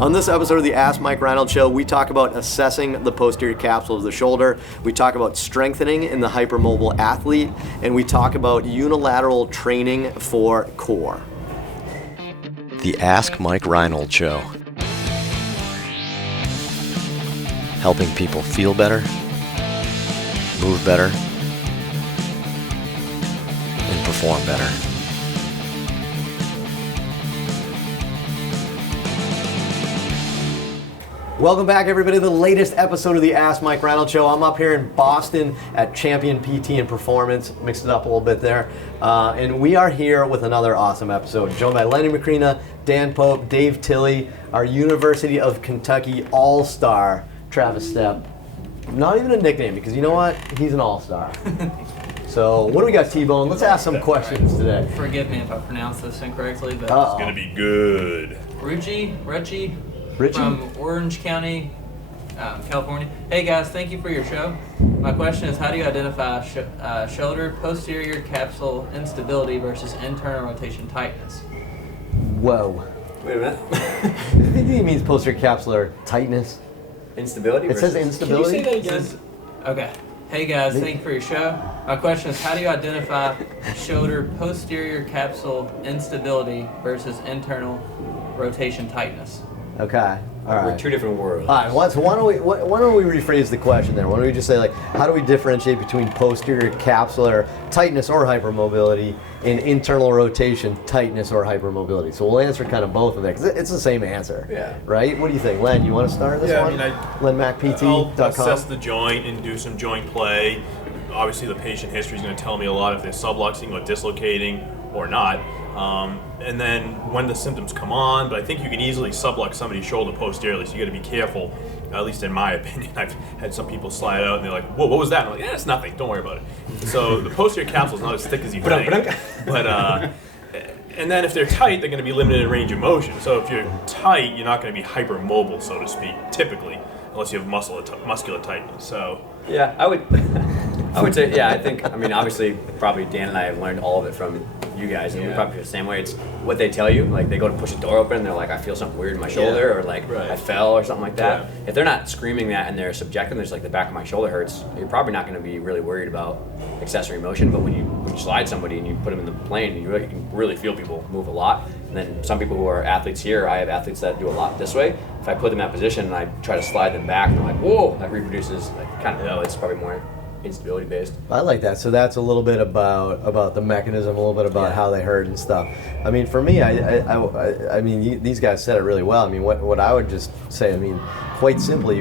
On this episode of the Ask Mike Reinold Show, we talk about assessing the posterior capsule of the shoulder, we talk about strengthening in the hypermobile athlete, and we talk about unilateral training for core. The Ask Mike Reinold Show. Helping people feel better, move better, and perform better. Welcome back, everybody, to the latest episode of the Ask Mike Reinold Show. I'm up here in Boston at Champion PT and Performance. Mixed it up a little bit there. And we are here with another awesome episode. Joined by Lenny Macrina, Dan Pope, Dave Tilley, our University of Kentucky All-Star, Travis Stepp. Not even a nickname, because you know what? He's an all-star. So, what do we got, T-Bone? Let's ask some questions today. Forgive me if I pronounce this incorrectly, but It's going to be good. Richie from Orange County, California. Hey guys, thank you for your show. My question is, how do you identify shoulder posterior capsule instability versus internal rotation tightness? Whoa. Wait a minute. I think he means posterior capsular tightness. Instability? It says instability? Can you say that again? Okay. Hey guys, thank you for your show. My question is, how do you identify shoulder posterior capsule instability versus internal rotation tightness? Okay. All right. We're two different worlds. All right. So why don't we rephrase the question there? Why don't we just say, like, how do we differentiate between posterior capsular tightness or hypermobility and internal rotation tightness or hypermobility? So we'll answer kind of both of that because it's the same answer. Yeah. Right? What do you think, Len? You want to start this one? I'll LenMacPT.com. assess the joint and do some joint play. Obviously, the patient history is going to tell me a lot if they're subluxing or dislocating or not. And then when the symptoms come on, but I think you can easily sublux somebody's shoulder posteriorly, so you got to be careful. At least in my opinion, I've had some people slide out and they're like, "Whoa, what was that?" I'm like, "Yeah, it's nothing. Don't worry about it." So the posterior capsule is not as thick as you think. But and then if they're tight, they're going to be limited in range of motion. So if you're tight, you're not going to be hypermobile, so to speak, typically, unless you have muscular tightness. So Yeah, I would say, yeah, I mean, obviously, probably Dan and I have learned all of it from you guys, and we probably feel the same way. It's what they tell you, like they go to push a door open, and they're like, I feel something weird in my shoulder, or like I fell or something like that. Yeah. If they're not screaming that and they're subjective, there's like the back of my shoulder hurts, you're probably not going to be really worried about accessory motion. But when you slide somebody and you put them in the plane, you can really feel people move a lot. And then some people who are athletes here, I have athletes that do a lot this way. If I put them in that position and I try to slide them back, and they're like, whoa, that reproduces. I kind of know it's probably more instability based. I like that. So that's a little bit about the mechanism, a little bit about how they hurt and stuff. I mean, for me, I mean, these guys said it really well. I mean, what I would just say, I mean, quite simply,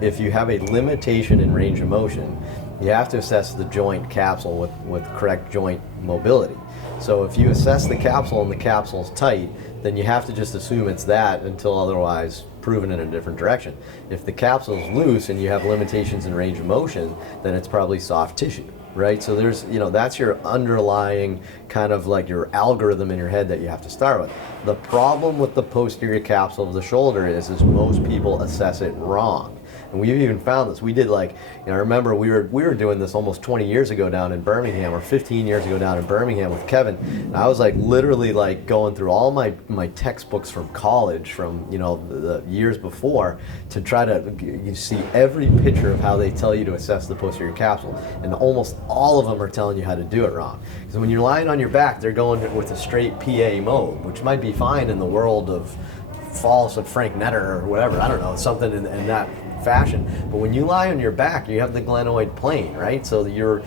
if you have a limitation in range of motion, you have to assess the joint capsule with correct joint mobility. So if you assess the capsule and the capsule's tight, then you have to just assume it's that until otherwise proven in a different direction. If the capsule is loose and you have limitations in range of motion, then it's probably soft tissue, right? So there's, that's your underlying kind of like your algorithm in your head that you have to start with. The problem with the posterior capsule of the shoulder is most people assess it wrong. And we've even found this. We did I remember we were doing this almost 20 years ago down in Birmingham, or 15 years ago down in Birmingham with Kevin. And I was literally going through all my textbooks from college from, the years before to try to see every picture of how they tell you to assess the posterior capsule. And almost all of them are telling you how to do it wrong. Because when you're lying on your back, they're going with a straight PA mode, which might be fine in the world of false and Frank Netter or whatever, I don't know, something in that fashion. But when you lie on your back, you have the glenoid plane, right? So your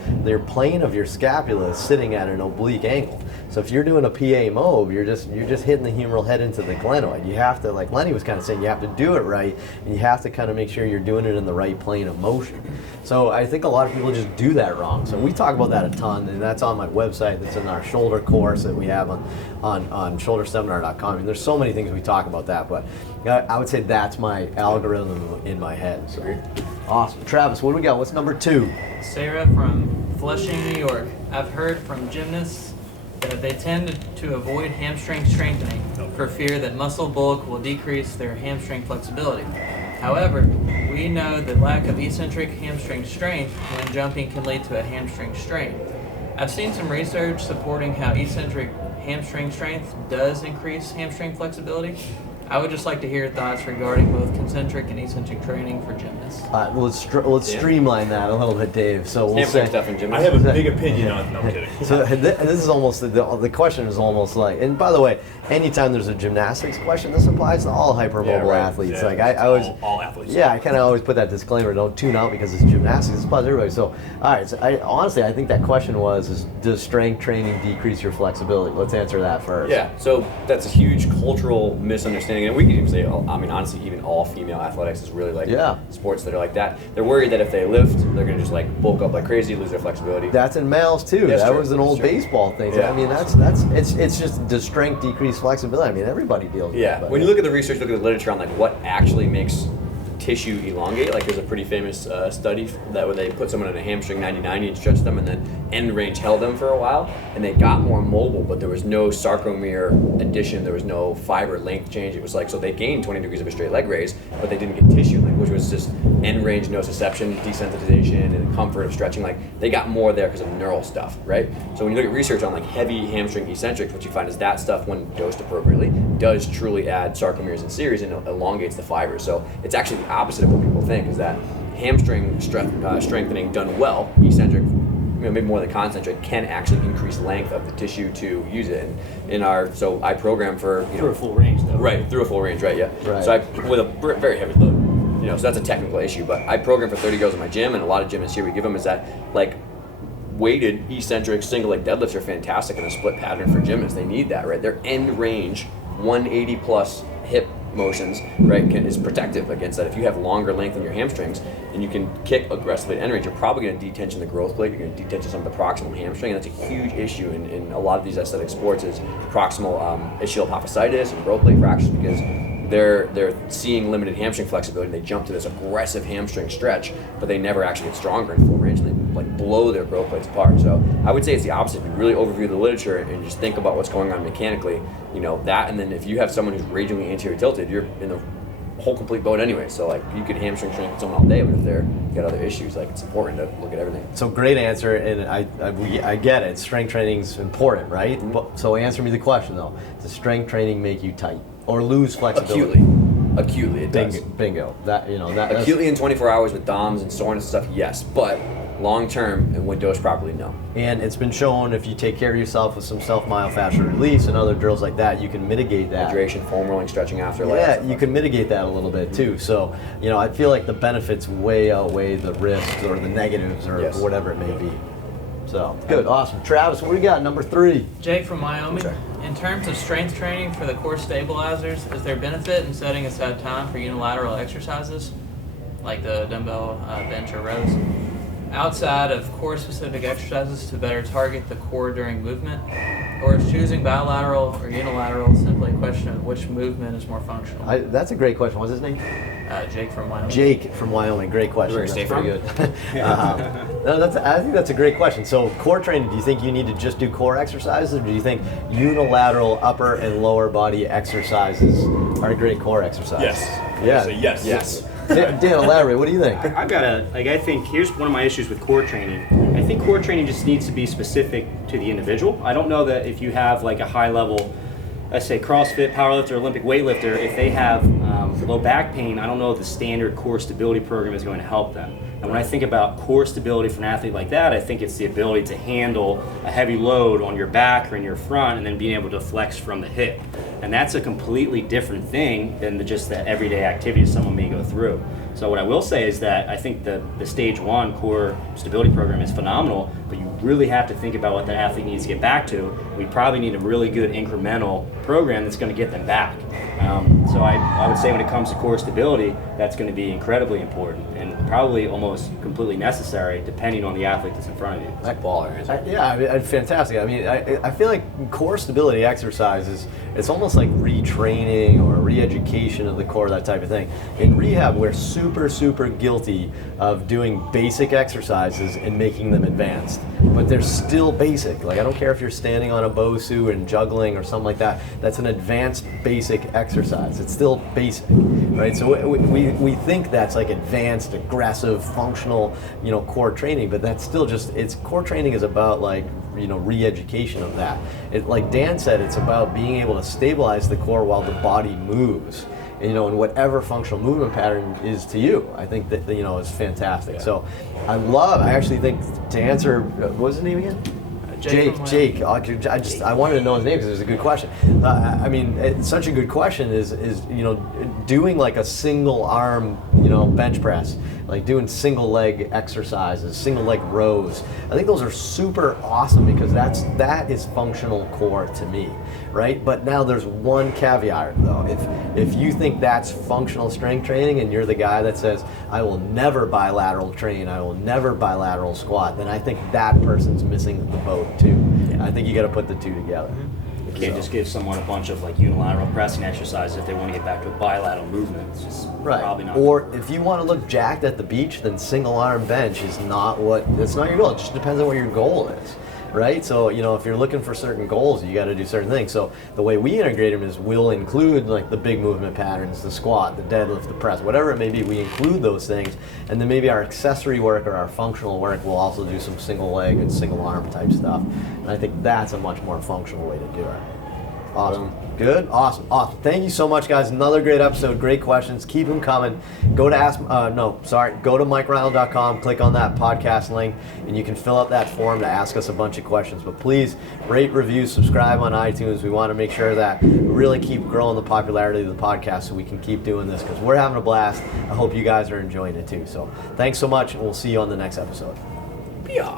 plane of your scapula is sitting at an oblique angle. So if you're doing a PA move, you're just hitting the humeral head into the glenoid. You have to, like Lenny was kind of saying, you have to do it right, and you have to kind of make sure you're doing it in the right plane of motion. So I think a lot of people just do that wrong. So we talk about that a ton, and that's on my website. That's in our shoulder course that we have on shoulderseminar.com. I mean, there's so many things we talk about that, but I would say that's my algorithm in my head. So awesome. Travis, what do we got? What's number 2? Sarah from Flushing, New York. I've heard from gymnasts that they tend to avoid hamstring strengthening for fear that muscle bulk will decrease their hamstring flexibility. However, we know that lack of eccentric hamstring strength when jumping can lead to a hamstring strain. I've seen some research supporting how eccentric hamstring strength does increase hamstring flexibility. I would just like to hear your thoughts regarding both concentric and eccentric training for gymnasts. Let's streamline that a little bit, Dave. So we'll Hamstring say stuff in I gymnastics. have a big opinion on. No, I'm kidding. So this is almost the question is almost like, and by the way, anytime there's a gymnastics question, this applies to all hypermobile Yeah, right. athletes. Yeah, Like I always, all athletes. yeah, I kind of always put that disclaimer: don't tune out because it's gymnastics. This applies to everybody. So, all right. So honestly, I think that question was: does strength training decrease your flexibility? Let's answer that first. Yeah, so that's a huge cultural misunderstanding, and we can even say, I mean, honestly, even all female athletics is really like sports that are like that. They're worried that if they lift, they're gonna just like bulk up like crazy, lose their flexibility. That's in males too. That's that true. was an That's old true. baseball thing. Yeah. I mean, it's just does strength decrease flexibility? I mean, everybody deals with Yeah, it. when you look at the research, look at the literature on like what actually makes tissue elongate. Like there's a pretty famous study that where they put someone in a hamstring 90-90 and stretched them, and then end range held them for a while, and they got more mobile, but there was no sarcomere addition, there was no fiber length change. It was like, so they gained 20 degrees of a straight leg raise, but they didn't get tissue length, which was just end range nociception, desensitization, and comfort of stretching. Like they got more there because of neural stuff, right? So when you look at research on like heavy hamstring eccentrics, what you find is that stuff, when dosed appropriately, does truly add sarcomeres in series and elongates the fibers. So it's actually the opposite of what people think, is that hamstring strengthening done well, eccentric, maybe more than concentric, can actually increase length of the tissue to use it. And in our, so I program for Through a full range, though. right through a full range, right? Yeah. Right. So I with a very heavy load, so that's a technical issue. But I program for 30 girls in my gym, and a lot of gymnasts here we give them is that like weighted eccentric single leg deadlifts are fantastic in a split pattern for gymnasts. They need that, right? Their end range 180 plus hip motions, right, is protective against that. If you have longer length in your hamstrings and you can kick aggressively at end range, you're probably going to detension the growth plate, you're going to detension some of the proximal hamstring, and that's a huge issue in a lot of these aesthetic sports is proximal ischial-apophysitis and growth plate fractures, because they're seeing limited hamstring flexibility, and they jump to this aggressive hamstring stretch, but they never actually get stronger in full range, and they like blow their growth plates apart. So I would say it's the opposite. If you really overview the literature and just think about what's going on mechanically, that, and then if you have someone who's ragingly anterior tilted, you're in the whole complete boat anyway. So like you could hamstring strengthen someone all day, but if they're got other issues, like it's important to look at everything. So great answer, and I get it. Strength training is important, right? Mm-hmm. So answer me the question though: does strength training make you tight or lose flexibility? Acutely, it does. Bingo. That's Acutely in 24 hours with DOMs and soreness and stuff, yes. But long term and when dosed properly, no. And it's been shown if you take care of yourself with some self-myofascial release and other drills like that, you can mitigate that. Hydration, foam rolling, stretching after. Yeah, you can mitigate that a little bit too. So, I feel like the benefits way outweigh the risks or the negatives or Yes. whatever it may be. So, good, awesome. Travis, what do we got? Number 3. Jake from Wyoming. Sorry. In terms of strength training for the core stabilizers, is there benefit in setting aside time for unilateral exercises, like the dumbbell bench or rows, outside of core-specific exercises to better target the core during movement? Or is choosing bilateral or unilateral simply a question of which movement is more functional? That's a great question. What's his name? Jake from Wyoming. Jake from Wyoming. Great question. Where you stay That's pretty from? good. No, I think that's a great question. So, core training, do you think you need to just do core exercises, or do you think unilateral upper and lower body exercises are a great core exercise? Yes. Yeah. Say yes. Yes. Dan, elaborate. What do you think? I've got I think here's one of my issues with core training. I think core training just needs to be specific to the individual. I don't know that if you have like a high level, let's say CrossFit, powerlifter, Olympic weightlifter, if they have low back pain, I don't know if the standard core stability program is going to help them. And when I think about core stability for an athlete like that, I think it's the ability to handle a heavy load on your back or in your front and then being able to flex from the hip. And that's a completely different thing than just the everyday activities someone may go through. So what I will say is that I think the stage 1 core stability program is phenomenal, but you really have to think about what the athlete needs to get back to. We probably need a really good incremental program that's going to get them back. So I would say when it comes to core stability, that's going to be incredibly important and probably almost completely necessary depending on the athlete that's in front of you. It's a baller answer. Fantastic. I mean, I feel like core stability exercises, it's almost like retraining or re-education of the core, that type of thing. In rehab, we're super guilty of doing basic exercises and making them advanced, but they're still basic. Like, I don't care if you're standing on a Bosu and juggling or something like that. That's an advanced basic exercise. It's still basic, right? So we think that's like advanced, aggressive, functional, core training, but that's still just, core training is about like re-education of that. Like Dan said, it's about being able to stabilize the core while the body moves. And whatever functional movement pattern is to you, I think that is fantastic. Yeah. So I actually think, to answer, what was his name again? Jake. I wanted to know his name because it was a good question. It's such a good question. Is doing like a single arm, bench press, like doing single leg exercises, single leg rows. I think those are super awesome because that is functional core to me, right? But now there's one caveat though. If you think that's functional strength training and you're the guy that says I will never bilateral train, I will never bilateral squat, then I think that person's missing the boat too. Yeah. I think you got to put the two together. You can't just give someone a bunch of like unilateral pressing exercises if they want to get back to a bilateral movement. It's just probably not. Or if you want to look jacked at the beach, then single arm bench is not it's not your goal. It just depends on what your goal is, right? So if you're looking for certain goals, you got to do certain things. So the way we integrate them is we'll include like the big movement patterns, the squat, the deadlift, the press, whatever it may be. We include those things, and then maybe our accessory work or our functional work will also do some single leg and single arm type stuff. And I think that's a much more functional way to do it. Awesome. Good. Awesome. Thank you so much, guys. Another great episode. Great questions. Keep them coming. Go to MikeReinold.com, click on that podcast link, and you can fill out that form to ask us a bunch of questions. But please rate, review, subscribe on iTunes. We want to make sure that we really keep growing the popularity of the podcast so we can keep doing this because we're having a blast. I hope you guys are enjoying it too. So thanks so much, and we'll see you on the next episode. Yeah.